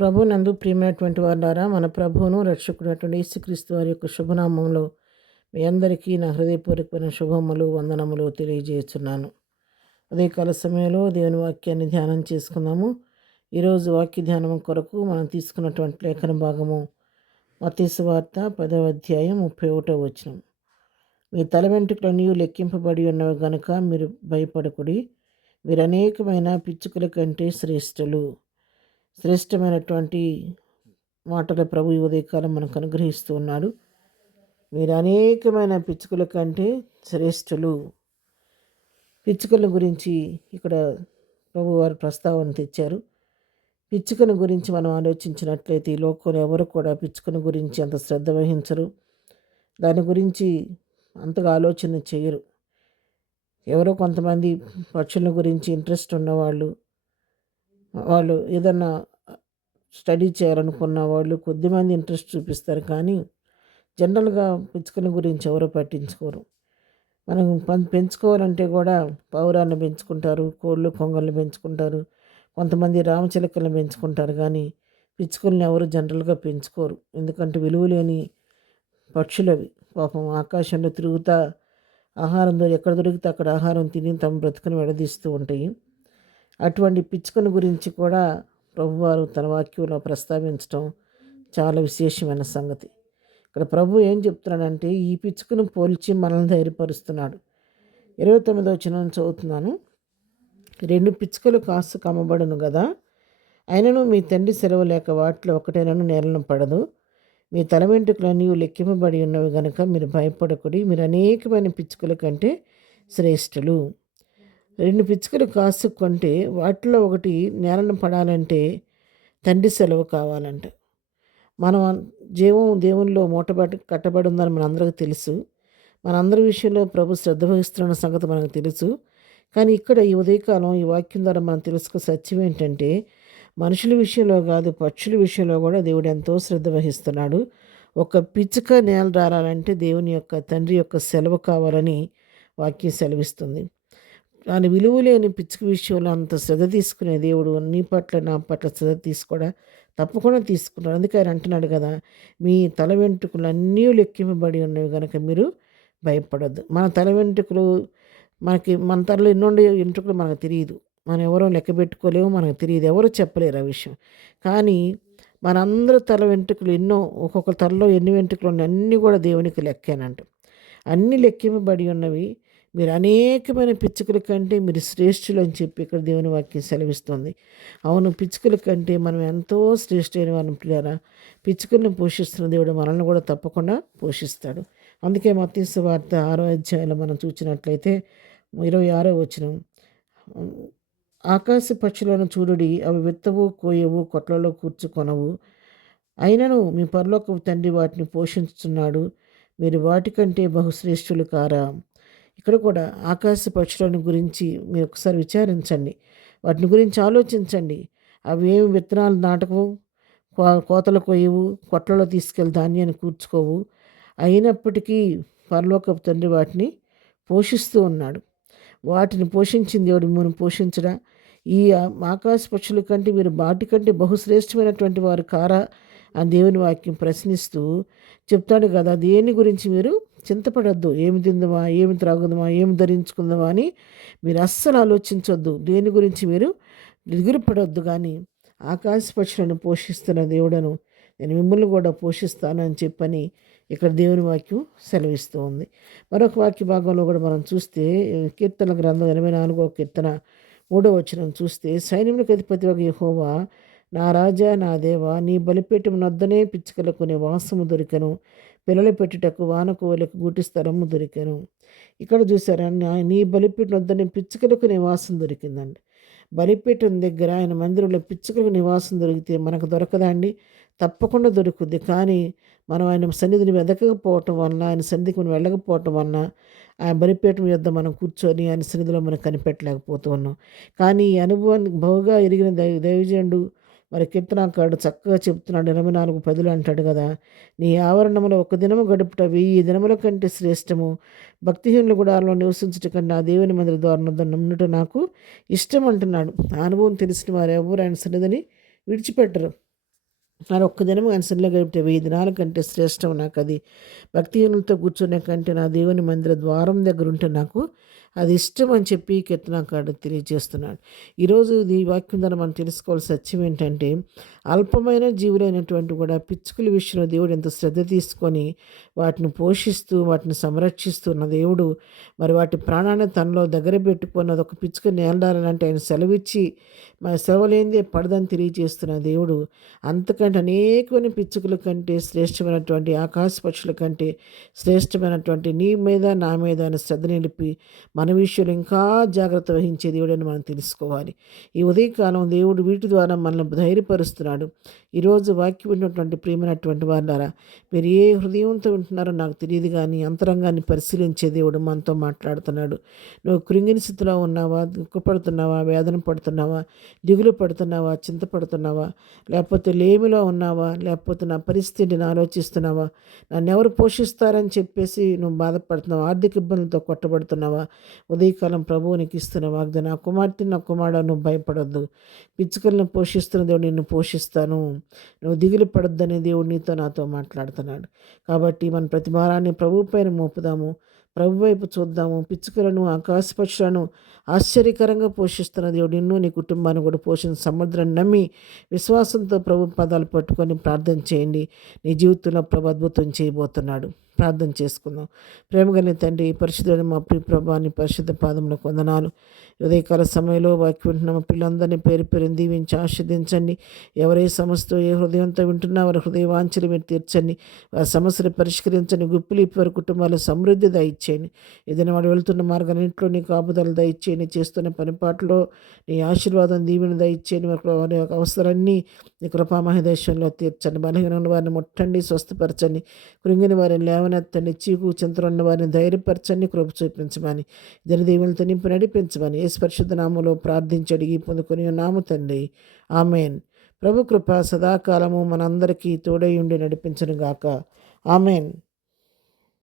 ప్రభునందు ప్రియమైనటువంటి వారులారా, మన ప్రభువును రక్షకుడైనటువంటి యేసుక్రీస్తు వారి యొక్క శుభనామంలో మీ అందరికీ నా హృదయపూర్వకమైన శుభములు వందనములు తెలియజేస్తున్నాను. ఉదయకాల సమయంలో దేవుని వాక్యాన్ని ధ్యానం చేసుకుందాము. ఈరోజు వాక్య ధ్యానం కొరకు మనం తీసుకున్నటువంటి లేఖన భాగము మత్తయి సువార్త 10వ అధ్యాయం 31వ వచనం. మీ తల వెంట్రుకలన్నీ లెక్కింపబడి ఉన్నవి గనుక మీరు భయపడకుడి, మీరు అనేకమైన పిచ్చుకల కంటే శ్రేష్టమైనటువంటి మాటల ప్రభు ఈ ఉదయకాలం మనకు అనుగ్రహిస్తూ ఉన్నాడు. మీరు అనేకమైన పిచ్చుకల కంటే శ్రేష్ఠులు. పిచ్చుకల గురించి ఇక్కడ ప్రభు వారు ప్రస్తావన తెచ్చారు. పిచ్చుకను గురించి మనం ఆలోచించినట్లయితే ఈ లోకంలో ఎవరు కూడా పిచ్చుకను గురించి అంత శ్రద్ధ వహించరు, దాని గురించి అంతగా ఆలోచన చేయరు. ఎవరో కొంతమంది పక్షుల గురించి ఇంట్రెస్ట్ ఉన్నవాళ్ళు, వాళ్ళు ఏదన్నా స్టడీ చేయాలనుకున్న వాళ్ళు కొద్దిమంది ఇంట్రెస్ట్ చూపిస్తారు, కానీ జనరల్గా పిచ్చుకల గురించి ఎవరో పట్టించుకోరు. మనం పెంచుకోవాలంటే కూడా పావురాన్ని పెంచుకుంటారు, కోళ్ళు కొంగల్ని పెంచుకుంటారు, కొంతమంది రామచిలకల్ని పెంచుకుంటారు, కానీ పిచ్చుకల్ని ఎవరు జనరల్గా పెంచుకోరు. ఎందుకంటే విలువ లేని పక్షులవి. పాపం ఆకాశంలో తిరుగుతా ఆహారం ఎక్కడ దొరికితే అక్కడ ఆహారం తిని తమ బ్రతుకుని వెడదీస్తూ ఉంటాయి. అటువంటి పిచ్చుకల గురించి కూడా ప్రభువారు తన వాక్యంలో ప్రస్తావించడం చాలా విశేషమైన సంగతి. ఇక్కడ ప్రభు ఏం చెప్తున్నాడంటే ఈ పిచ్చుకను పోల్చి మనల్ని ధైర్యపరుస్తున్నాడు. 29వ వచనం చదువుతున్నాను. 2 పిచ్చుకలు కాసు కమ్మబడును కదా, అయినను మీ తండ్రి సెలవు లేక వాటిలో ఒకటైనను నేలను పడదు. మీ తల వెంట్రుకలన్నీ లెక్కింపబడి ఉన్నవి కనుక మీరు భయపడకుడి, మీరు అనేకమైన పిచ్చుకల కంటే శ్రేష్ఠులు. 2 పిచ్చుకలు కాసుకుంటే వాటిలో ఒకటి నేలను పడాలంటే తండ్రి సెలవు కావాలంట. మనం దేవునిలో మూటబడి కట్టబడి ఉందని మనందరికీ తెలుసు. మనందరి విషయంలో ప్రభు శ్రద్ధ వహిస్తున్న సంగతి మనకు తెలుసు. కానీ ఇక్కడ ఈ ఉదయకాలం ఈ వాక్యం ద్వారా మనం తెలుసుకున్న సత్యం ఏంటంటే, మనుషుల విషయంలో కాదు, పక్షుల విషయంలో కూడా దేవుడు ఎంతో శ్రద్ధ వహిస్తున్నాడు. ఒక పిచ్చుక నేల రాలంటే దేవుని యొక్క తండ్రి యొక్క సెలవు కావాలని వాక్యం సెలవిస్తుంది. దాని విలువ లేని పిచ్చుక విషయంలో అంత శ్రద్ధ తీసుకునే దేవుడు నీ పట్ల నా పట్ల శ్రద్ధ తప్పకుండా తీసుకున్నాడు. అందుకే ఆయన అంటున్నాడు కదా, మీ తల వెంట్రుకలు అన్నీ లెక్కింపబడి ఉన్నవి కనుక మీరు భయపడద్దు. మన తల వెంట్రుకలు మన తలలో ఎన్నోండి వెంట్రుకలు మనకు తెలియదు, మనం ఎవరో లెక్క పెట్టుకోలేము, మనకు తెలియదు, ఎవరు చెప్పలేరు ఆ విషయం. కానీ మనందరి తల వెంట్రుకలు ఎన్నో, ఒక్కొక్క తలలో ఎన్ని వెంట్రుకలు ఉన్నాయి అన్నీ కూడా దేవునికి లెక్కేనంట. అన్నీ లెక్కింపబడి ఉన్నవి. మీరు అనేకమైన పిచ్చుకల కంటే మీరు శ్రేష్ఠులు అని చెప్పి ఇక్కడ దేవుని వాక్యం సెలవిస్తుంది. అవును, పిచ్చుకల కంటే మనం ఎంతో శ్రేష్ఠమైన వారిని పిల్లరా. పిచ్చుకలను పోషిస్తున్న దేవుడు మనల్ని కూడా తప్పకుండా పోషిస్తాడు. అందుకే మత్తయి సువార్త 6వ అధ్యాయంలో మనం చూసినట్లయితే 26వ వచనం, ఆకాశ పక్షులను చూడుడి, అవి విత్తవు, కోయవు, కొట్లలో కూర్చుకొనవు, అయినను మీ పరలోకపు తండ్రి వాటిని పోషించుతున్నాడు, మీరు వాటికంటే బహుశ్రేష్ఠులు కారా. ఇక్కడ కూడా ఆకాశ పక్షులను గురించి మీరు ఒకసారి విచారించండి, వాటిని గురించి ఆలోచించండి. అవి ఏమి విత్తనాలు నాటకవు, కోతలు కొయ్యవు, కొట్లలో తీసుకెళ్ళి ధాన్యాన్ని కూర్చుకోవు, అయినప్పటికీ పరలోకపు తండ్రి వాటిని పోషిస్తూ ఉన్నాడు. వాటిని పోషించిన దేవుడు మిమ్మల్ని పోషించడా? ఈ ఆకాశ పక్షుల కంటే మీరు వాటికంటే బహుశ్రేష్టమైనటువంటి వారు కారా అని దేవుని వాక్యం ప్రశ్నిస్తూ చెప్తాడు కదా. దేని గురించి మీరు చింతపడద్దు, ఏమి తిందమా, ఏమి త్రాగుదమా, ఏమి ధరించుకుందామా అని మీరు అస్సలు ఆలోచించొద్దు. దేని గురించి మీరు ఎదురుపడొద్దు. కానీ ఆకాశ పక్షులను పోషిస్తున్న దేవుడను నేను మిమ్మల్ని కూడా పోషిస్తాను అని చెప్పని ఇక్కడ దేవుని వాక్యం సెలవిస్తూ ఉంది. మరొక వాక్య భాగంలో కూడా మనం చూస్తే కీర్తన గ్రంథం 84వ కీర్తన 3వ వచనం చూస్తే, సైన్యములకు అధిపతిగా యెహోవా, నా రాజా, నా దేవా, నీ బలిపీఠం నొద్దనే పిచ్చుకలకు నివాసము దొరికెను, పిల్లలు పెట్టుటకు వానకోవలకు గూటి స్థలము దొరికెను. ఇక్కడ చూసారా, నీ బలిపీఠం వద్దనే పిచ్చుకలకు నివాసం దొరికిందండి. బలిపీఠం దగ్గర ఆయన మందిరంలో పిచ్చుకలకు నివాసం దొరికితే మనకు దొరకదా అండి? తప్పకుండా దొరుకుద్ది. కానీ మనం ఆయన సన్నిధిని వెదకకపోవటం వలన, ఆయన సన్నిధికి మనం వెళ్ళకపోవటం వలన ఆయన బలిపీఠం యొద్ద మనం కూర్చొని ఆయన సన్నిధిలో మనం కనిపెట్టలేకపోతూ ఉన్నాం. కానీ ఈ అనుభవాన్ని బహుగా ఎరిగిన దైవజనుడు మరి కీర్తనాకారుడు చక్కగా చెప్తున్నాడు. 24:10 అంటాడు కదా, నీ ఆవరణంలో ఒక దినము గడుపుట 1000 దినముల కంటే శ్రేష్టము, భక్తిహీనుల గుడారంలో నివసించుట కంటే నా దేవుని మందిర ద్వారం వద్ద నమ్ముట నాకు ఇష్టం అంటున్నాడు. ఆ అనుభవం తెలిసిన వారు ఎవరు ఆయన సన్నిధిని విడిచిపెట్టరు. మరి ఒక్క దినం ఆయన సన్నిధిలో గడిపితే 1000 దినాల కంటే శ్రేష్టం నాకు అది. భక్తిహీనులతో కూర్చునే కంటే నా దేవుని మందిర ద్వారం దగ్గర ఉంటే నాకు అది ఇష్టం అని చెప్పి కీర్తనకారుడు తెలియజేస్తున్నాడు. ఈరోజు ఈ వాక్యం ద్వారా మనం తెలుసుకోవాల్సిన సత్యం ఏంటంటే, అల్పమైన జీవులైనటువంటి కూడా పిచ్చుకల విషయంలో దేవుడు ఎంత శ్రద్ధ తీసుకొని వాటిని పోషిస్తూ వాటిని సంరక్షిస్తున్న దేవుడు, మరి వాటి ప్రాణాన్ని తనలో దగ్గర పెట్టుకొని అదొక పిచ్చుక నేలడాలంటే ఆయన సెలవిచ్చి మరి సెలవులేందే పడదని తెలియజేస్తున్న దేవుడు, అంతకంటే అనేకమైన పిచ్చుకల కంటే శ్రేష్టమైనటువంటి ఆకాశ పక్షుల కంటే శ్రేష్టమైనటువంటి నీ మీద నా మీద ఆయన శ్రద్ధ నిలిపి మన విషయంలో ఇంకా జాగ్రత్త వహించే దేవుడని మనం తెలుసుకోవాలి. ఈ ఉదయకాలం దేవుడు వీటి ద్వారా మనల్ని ధైర్యపరుస్తున్నాడు. ఈరోజు వాక్యం విన్నటువంటి ప్రియమైనటువంటి వారులారా, మీరు ఏ హృదయంతో వింటున్నారో నాకు తెలియదు కానీ అంతరంగాన్ని పరిశీలించే దేవుడు మనతో మాట్లాడుతున్నాడు. నువ్వు కృంగిన స్థితిలో ఉన్నావా, దుఃఖపడుతున్నావా, వేదన పడుతున్నావా, దిగులు పడుతున్నావా, చింతపడుతున్నావా, లేకపోతే లేమిలో ఉన్నావా, లేకపోతే నా పరిస్థితిని ఆలోచిస్తున్నావా, నన్ను ఎవరు పోషిస్తారని చెప్పేసి నువ్వు బాధపడుతున్నావా, ఆర్థిక ఇబ్బందులతో కొట్టబడుతున్నావా, ఉదయకాలం ప్రభువు నీకు ఇస్తున్న వాగ్దానం, నా కుమార్తె నా కుమారుడు నువ్వు భయపడొద్దు, పిచ్చుకలను పోషిస్తున్న దేవుడు నిన్ను పోషిస్తాను, నువ్వు దిగులు పడొద్దనే దేవుడు నీతో నాతో మాట్లాడుతున్నాడు. కాబట్టి మన ప్రతి భారాన్ని ప్రభు పైన మోపుదాము, ప్రభు వైపు చూద్దాము. పిచ్చుకలను ఆకాశపక్షులను ఆశ్చర్యకరంగా పోషిస్తున్న దేవుడు నిన్ను నీ కుటుంబాన్ని కూడా పోషించిన సముద్రాన్ని నమ్మి విశ్వాసంతో ప్రభు పదాలు పట్టుకొని ప్రార్థన చేయండి. నీ జీవితంలో ప్రభు అద్భుతం చేయబోతున్నాడు. ప్రార్థన చేసుకుందాం. ప్రేమగల తండ్రి, పరిశుద్ధుడైన మా ప్రియ ప్రభాని పరిశుద్ధ పాదములకు వందనాలు. ఉదయకాల సమయంలో వాక్యం వింటున్న మా పిల్లలందరినీ పేరు పేరుని దీవించి ఆస్వాదించండి. ఎవరే సమస్యతో ఏ హృదయంతో వింటున్నా వారి హృదయ వాంఛలు మీరు తీర్చండి. వారి సమస్యలు పరిష్కరించండి. గుప్పిలి వారి కుటుంబాల సమృద్ధి దయచేయండి. ఏదైనా వాడు వెళ్తున్న మార్గాన్నింటిలో నీ కాపుదలు దయచేయండి. చేస్తున్న పనిపాట్లో నీ ఆశీర్వాదం దీవెన దయచేయండి. వారి యొక్క అవసరాన్ని నీ కృపా మహదేశంలో తీర్చండి. బలహీన వారిని ముట్టండి, స్వస్థపరచండి. కృంగిన వారిని లేవనెత్తండి. చీకు చింతలున్న వారిని ధైర్యపరచండి, కృప చూపించమని, దీవెనలతో నింపి నడిపించమని యేసు పరిశుద్ధ నామములో ప్రార్థించి అడిగి పొందుకొని ఉన్నాము తండ్రి. ఆమెన్. ప్రభు కృప సదాకాలము మనందరికీ తోడై ఉండి నడిపించును గాక. ఆమెన్.